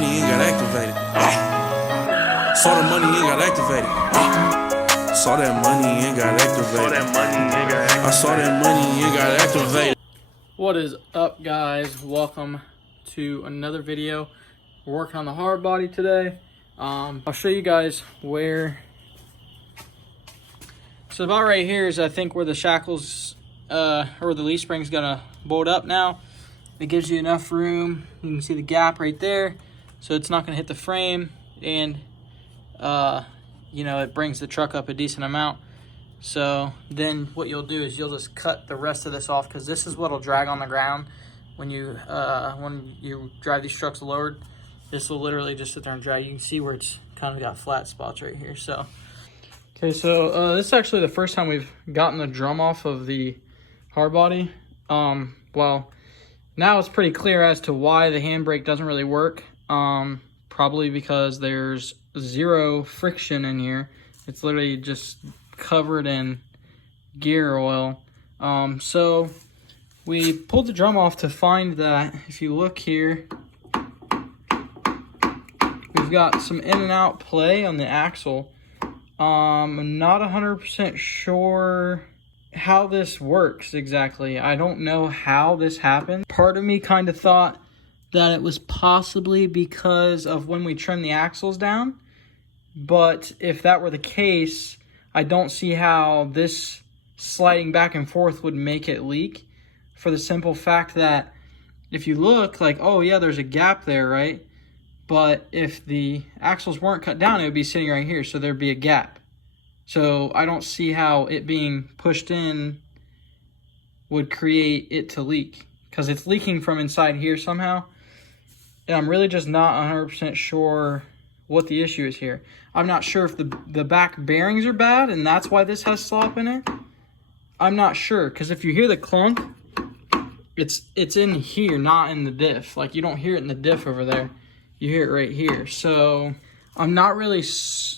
money and got activated. Saw the money and got activated. Saw that money and got activated. I saw that money and got activated. What is up, guys? Welcome to another video. We're working on the Hardbody today. I'll show you guys where. So about right here is, I think, where the shackles or the leaf spring's gonna bolt up now. It gives you enough room. You can see the gap right there, so it's not gonna hit the frame, and you know, it brings the truck up a decent amount. So then what you'll do is you'll just cut the rest of this off, because this is what'll drag on the ground when you drive these trucks lowered. This will literally just sit there and drag. You can see where it's kind of got flat spots right here. So okay, so this is actually the first time we've gotten the drum off of the Hardbody. Well, now it's pretty clear as to why the handbrake doesn't really work. Probably because there's zero friction in here. It's literally just covered in gear oil. So we pulled the drum off to find that, if you look here, we've got some in and out play on the axle. I'm not 100% sure how this works exactly. I don't know how this happened. Part of me kind of thought that it was possibly because of when we trimmed the axles down, but if that were the case, I don't see how this sliding back and forth would make it leak, for the simple fact that if you look, like, oh yeah, there's a gap there, right? But if the axles weren't cut down, it would be sitting right here, so there'd be a gap. So I don't see how it being pushed in would create it to leak, because it's leaking from inside here somehow. And I'm really just not 100% sure what the issue is here. I'm not sure if the back bearings are bad and that's why this has slop in it. I'm not sure, because if you hear the clunk, it's in here, not in the diff. Like, you don't hear it in the diff over there. You hear it right here. So I'm not really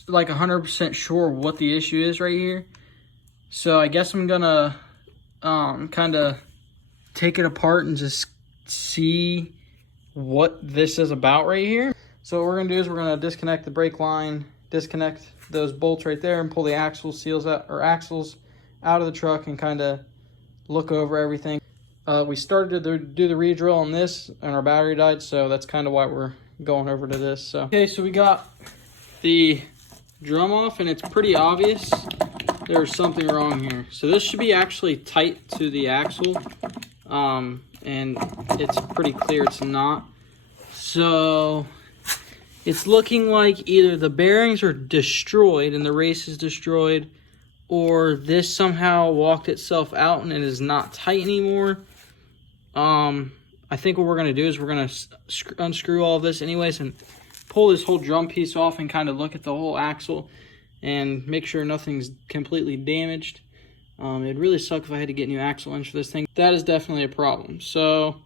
like 100% sure what the issue is right here. So I guess I'm gonna kind of take it apart and just see what this is about right here. So what we're gonna do is we're gonna disconnect the brake line, disconnect those bolts right there, and pull the axle seals out, or axles out of the truck, and kind of look over everything. We started to do the re-drill on this and our battery died, so that's kind of why we're going over to this. So okay, so we got the drum off, and it's pretty obvious there's something wrong here. So this should be actually tight to the axle, and it's pretty clear it's not. So it's looking like either the bearings are destroyed and the race is destroyed, or this somehow walked itself out and it is not tight anymore. I think what we're going to do is we're going to unscrew all of this anyways and pull this whole drum piece off and kind of look at the whole axle and make sure nothing's completely damaged. It'd really suck if I had to get new axle ends for this thing. That is definitely a problem. So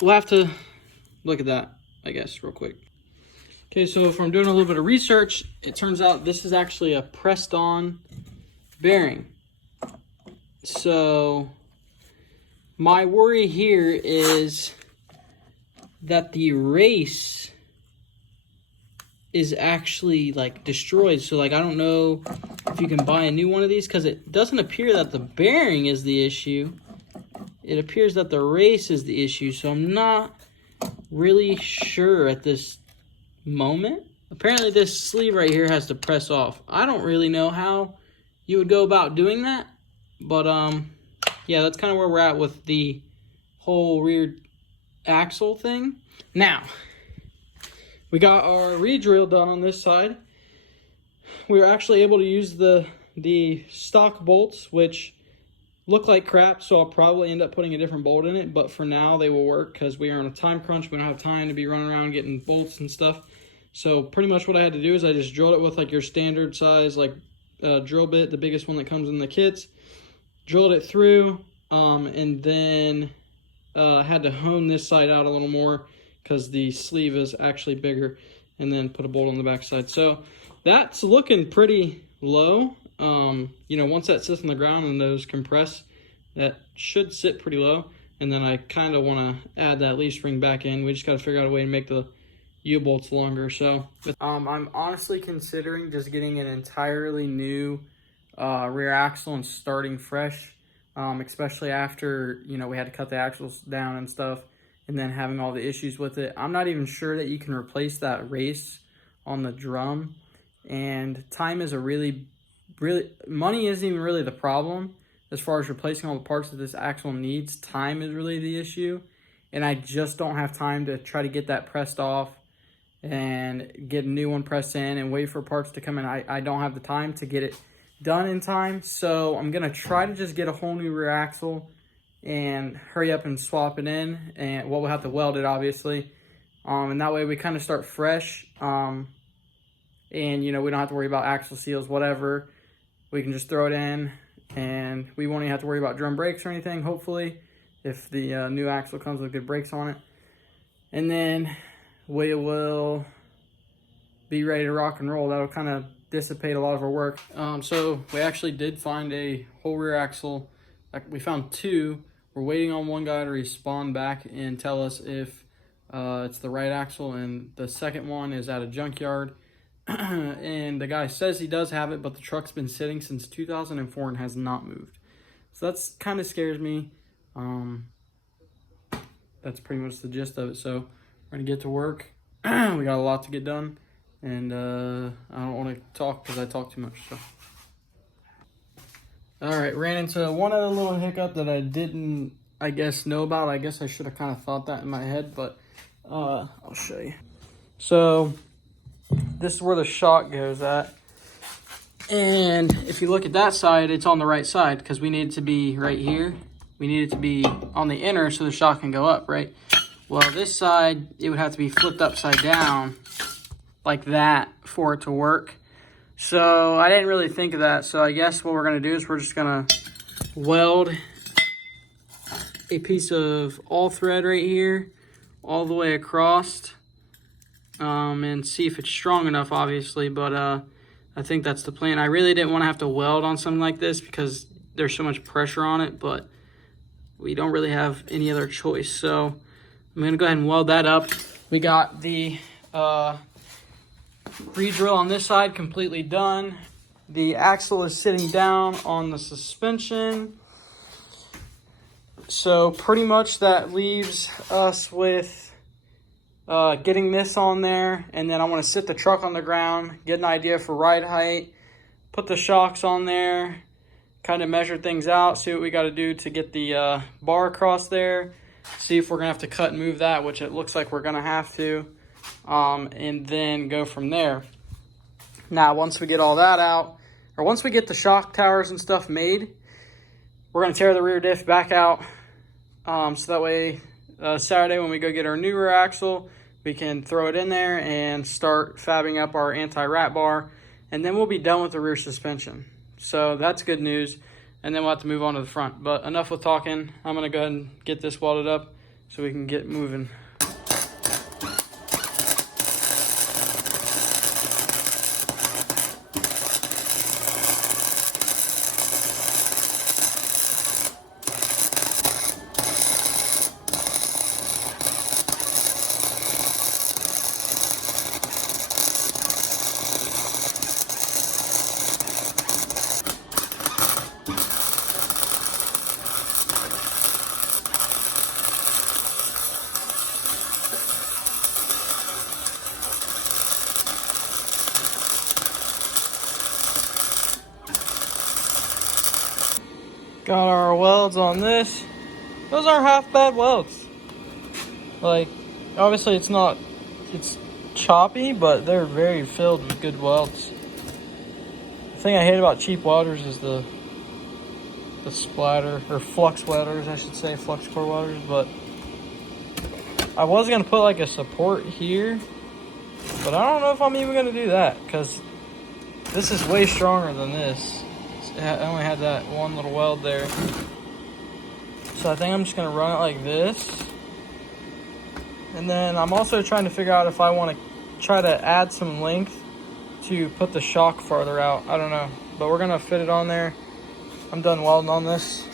we'll have to look at that, I guess, real quick. Okay, so if I'm doing a little bit of research, it turns out this is actually a pressed on bearing. So my worry here is that the race is actually like destroyed. So like, I don't know if you can buy a new one of these, because it doesn't appear that the bearing is the issue. It appears that the race is the issue. So I'm not really sure at this moment. Apparently this sleeve right here has to press off. I don't really know how you would go about doing that, but yeah, that's kind of where we're at with the whole rear axle thing. Now we got our re-drill done on this side. We were actually able to use the stock bolts, which look like crap, so I'll probably end up putting a different bolt in it, but for now they will work because we are on a time crunch. We don't have time to be running around getting bolts and stuff. So pretty much what I had to do is I just drilled it with like your standard size like drill bit, the biggest one that comes in the kits. Drilled it through, and then had to hone this side out a little more because the sleeve is actually bigger, and then put a bolt on the back side. So that's looking pretty low. You know, once that sits on the ground and those compress, that should sit pretty low. And then I kind of want to add that leaf spring back in. We just got to figure out a way to make the U-bolts longer. So I'm honestly considering just getting an entirely new rear axle and starting fresh, especially after, you know, we had to cut the axles down and stuff, and then having all the issues with it. I'm not even sure that you can replace that race on the drum, and time is a really money isn't even really the problem as far as replacing all the parts that this axle needs. Time is really the issue, and I just don't have time to try to get that pressed off and get a new one pressed in and wait for parts to come in. I don't have the time to get it done in time, so I'm gonna try to just get a whole new rear axle and hurry up and swap it in, and we'll have to weld it obviously, and that way we kind of start fresh, and you know, we don't have to worry about axle seals, whatever. We can just throw it in, and we won't even have to worry about drum brakes or anything, hopefully, if the new axle comes with good brakes on it. And then we will be ready to rock and roll. That'll kind of dissipate a lot of our work. So we actually did find a whole rear axle. We found two. We're waiting on one guy to respawn back and tell us if it's the right axle, and the second one is at a junkyard. And the guy says he does have it, but the truck's been sitting since 2004 and has not moved. So that's kind of scares me. That's pretty much the gist of it. So we're gonna get to work. We got a lot to get done, and I don't want to talk because I talk too much. So, all right, ran into one other little hiccup that I didn't, I guess, know about. I guess I should have kind of thought that in my head, but I'll show you. So this is where the shock goes at, and if you look at that side, it's on the right side because we need it to be right here. We need it to be on the inner so the shock can go up, right? Well, this side, it would have to be flipped upside down like that for it to work. So I didn't really think of that. So I guess what we're gonna do is we're just gonna weld a piece of all thread right here all the way across, and see if it's strong enough, obviously, but I think that's the plan. I really didn't want to have to weld on something like this because there's so much pressure on it, but we don't really have any other choice. So I'm gonna go ahead and weld that up. We got the re-drill on this side completely done. The axle is sitting down on the suspension. So pretty much that leaves us with getting this on there, and then I want to sit the truck on the ground, get an idea for ride height, put the shocks on there, kind of measure things out, see what we got to do to get the bar across there, see if we're gonna have to cut and move that, which it looks like we're gonna have to, and then go from there. Now once we get all that out, or once we get the shock towers and stuff made, we're gonna tear the rear diff back out, so that way Saturday when we go get our new rear axle, we can throw it in there and start fabbing up our anti-rat bar, and then we'll be done with the rear suspension. So that's good news, and then we'll have to move on to the front. But enough with talking. I'm gonna go ahead and get this welded up so we can get moving. Got our welds on this. Those aren't half bad welds. Like, obviously it's choppy, but they're very filled with good welds. The thing I hate about cheap welders is the splatter, or flux welders, I should say, flux core welders, but I was gonna put like a support here, but I don't know if I'm even gonna do that, because this is way stronger than this. I only had that one little weld there. So I think I'm just gonna run it like this. And then I'm also trying to figure out if I want to try to add some length to put the shock farther out. I don't know, but we're gonna fit it on there. I'm done welding on this.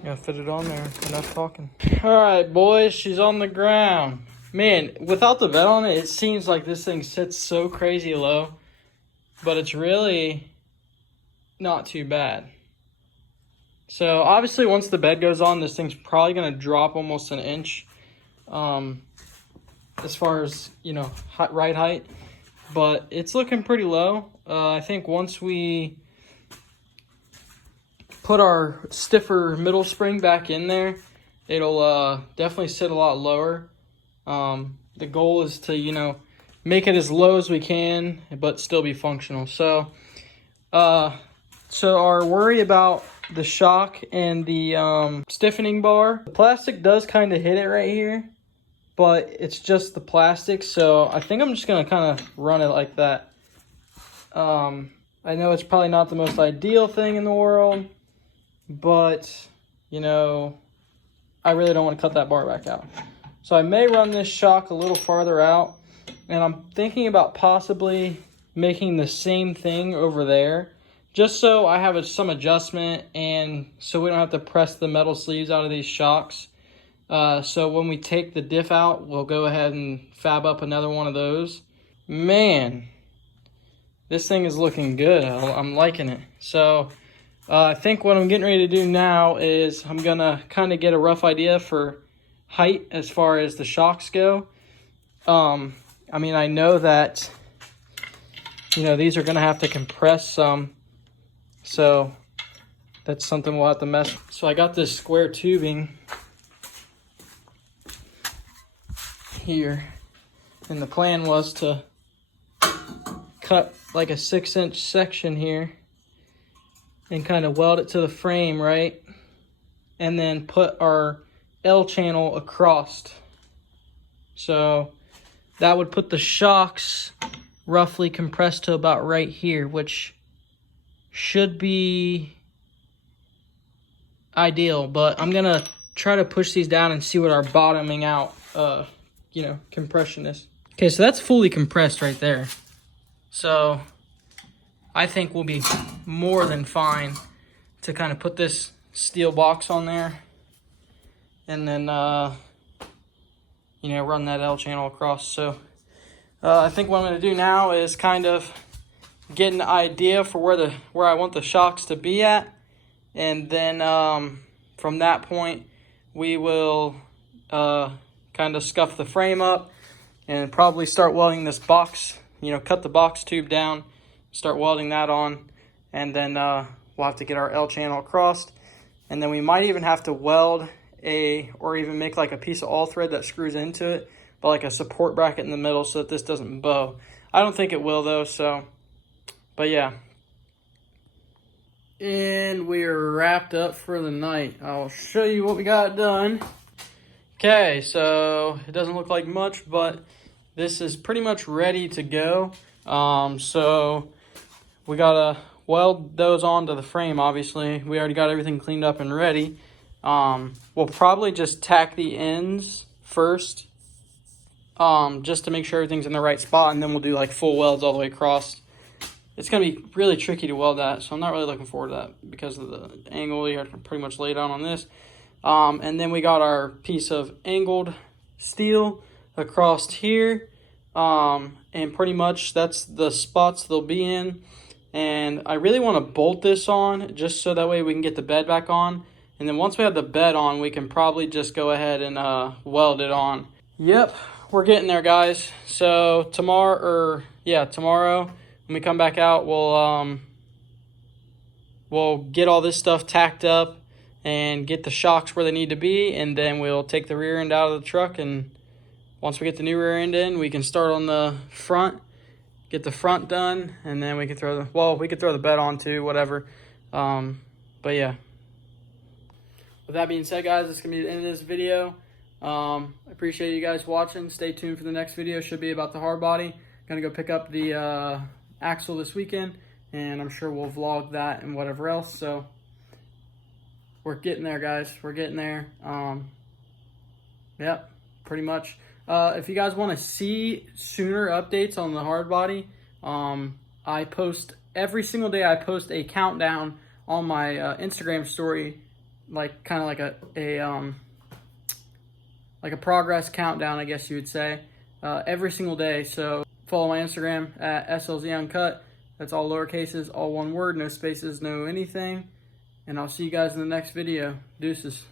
I'm gonna fit it on there. Enough talking. All right, boys, she's on the ground. Man, without the bed on it, it seems like this thing sits so crazy low, but it's really not too bad. So obviously once the bed goes on, this thing's probably going to drop almost an inch as far as, you know, ride height, but it's looking pretty low. I think once we put our stiffer middle spring back in there, it'll definitely sit a lot lower. The goal is to, you know, make it as low as we can, but still be functional. So our worry about the shock and the stiffening bar, the plastic does kind of hit it right here, but it's just the plastic. So I think I'm just going to kind of run it like that. I know it's probably not the most ideal thing in the world, but, you know, I really don't want to cut that bar back out. So I may run this shock a little farther out, and I'm thinking about possibly making the same thing over there, just so I have some adjustment and so we don't have to press the metal sleeves out of these shocks. So when we take the diff out, we'll go ahead and fab up another one of those. Man, this thing is looking good. I'm liking it. So I think what I'm getting ready to do now is I'm going to kind of get a rough idea for height as far as the shocks go. I mean, I know that, you know, these are going to have to compress some, so that's something we'll have to mess with. So I got this square tubing here, and the plan was to cut like a 6-inch section here and kind of weld it to the frame, right? And then put our L channel across. So that would put the shocks roughly compressed to about right here, which should be ideal, but I'm gonna try to push these down and see what our bottoming out you know, compression is. Okay, so that's fully compressed right there. So I think we'll be more than fine to kind of put this steel box on there and then you know, run that L channel across. So I think what I'm going to do now is kind of get an idea for where I want the shocks to be at, and then from that point we will kind of scuff the frame up and probably start welding this box, you know, cut the box tube down, start welding that on, and then we'll have to get our L channel across, and then we might even have to weld or even make like a piece of all thread that screws into it, but like a support bracket in the middle so that this doesn't bow. I don't think it will though, so, but yeah. And we're wrapped up for the night. I'll show you what we got done. Okay, so it doesn't look like much, but this is pretty much ready to go. So we gotta weld those onto the frame, obviously. We already got everything cleaned up and ready. We'll probably just tack the ends first, just to make sure everything's in the right spot, and then we'll do like full welds all the way across. It's going to be really tricky to weld that, so I'm not really looking forward to that because of the angle you have to pretty much lay down on this. And then we got our piece of angled steel across here, and pretty much that's the spots they'll be in. And I really want to bolt this on just so that way we can get the bed back on. And then once we have the bed on, we can probably just go ahead and weld it on. Yep, we're getting there, guys. So tomorrow when we come back out, we'll get all this stuff tacked up and get the shocks where they need to be, and then we'll take the rear end out of the truck, and once we get the new rear end in, we can start on the front, get the front done, and then we can throw the bed on too, whatever. But yeah. With that being said, guys, that's going to be the end of this video. I appreciate you guys watching. Stay tuned for the next video. Should be about the Hardbody. Going to go pick up the axle this weekend, and I'm sure we'll vlog that and whatever else. So we're getting there, guys. We're getting there. Yep, pretty much. If you guys want to see sooner updates on the Hardbody, I post every single day. I post a countdown on my Instagram story, like kind of like like a progress countdown, I guess you would say, every single day. So follow my Instagram at SLZ Uncut. That's all lowercases, all one word, no spaces, no anything. And I'll see you guys in the next video. Deuces.